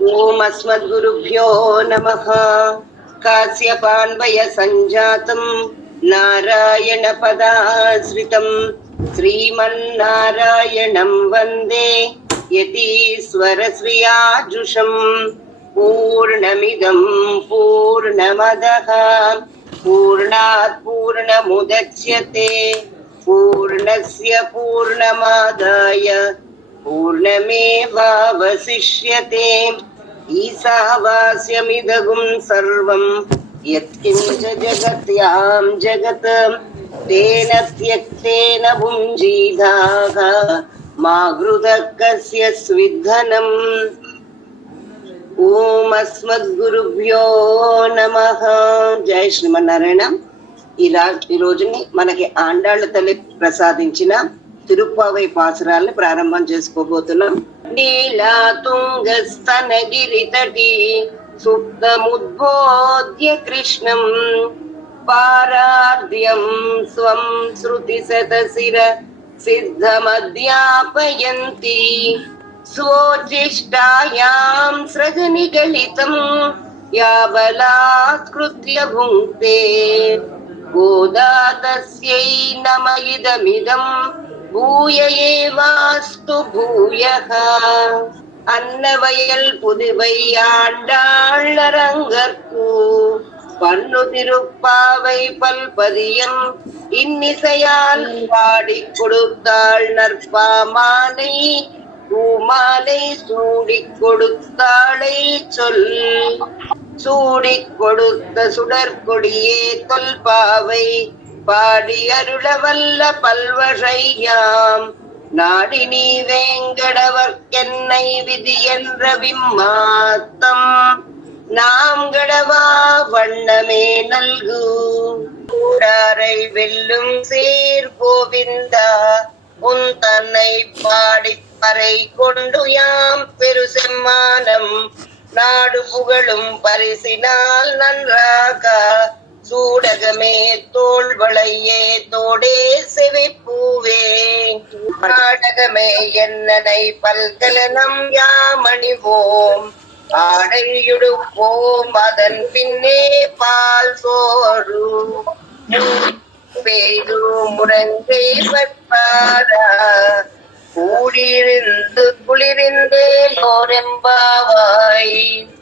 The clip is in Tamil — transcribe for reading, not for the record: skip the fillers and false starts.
ओम अस्मद्गुरुभ्यो नमः। कास्यपान्वय सञ्जातं नारायण पदाश्रितं श्रीमन्नारायणं वन्दे यतीश्वरश्रियाजुषम्। पूर्णमिदं पूर्णमदः पूर्णात् पूर्णमुदच्यते पूर्णस्य पूर्णमादाय पूर्णमेवावशिष्यते। ईशावास्यमिदगुं सर्वं यत्किञ्च जगत्यां जगत् तेन त्यक्तेन भुञ्जीधाः मा घृतः कस्य स्विद्धनम्। ఓం అస్మద్గురుభ్యో నమః. జై శ్రీమన్నారాయణ. ఈ రోజుని మనకి ఆండాళ్ళ తల్లి ప్రసాదించిన తిరుప్పావై పాసురాల్ని ప్రారంభం చేసుకోబోతున్నాం. నీలా తుంగస్తనగిరి తటి సుప్తముద్బోధ్య కృష్ణం పారార్ధ్యం స్వం శృతి శతశిర సిద్ధమధ్యాపయంతి स्वोज्येष्ठायां सृजनिगलितं या बलात्कृत्य भुङ्क्ते गोदा तस्यै नम इदमिदं भूय एवास्तु भूयः. அன்னவயல் புதுவை ஆண்டாளரங்கற்கு பன்னு திருப்பாவை பல்பதியம் இன்னிசையால் பாடிக் கொடுத்தாள் நற்பாமாலை பூமாலை சூடிக் கொடுத்தாளை சொல். சூடிக் கொடுத்த சுடற்கொடியே தொல்பாவை பாடி அருளவல்ல பல்வகையாம் நாடி நீ வேங்கடவர்க்கென்னை விதி என்ற விம்மாத்தம் நாம் கடவா வண்ணமே நல்கு. கூடாரை வெல்லும் சீர் கோவிந்தா உன் தன்னை பாடி பறை கொண்டு யாம் பெரு செம்மானம் நாடு புகழும் பரிசினால் நன்றாக சூடகமே தோள்வளையே தோடே செவிப்பூவே நாடகமே என்னனை பல்கலனம் யாமணிவோம் ஆடையுடுப்போம் அதன் பின்னே பால் சோறு பெய்து முரங்கை பற்பாரா கூடியிருந்து குளிரிந்தே லோரெம்பாவாய்.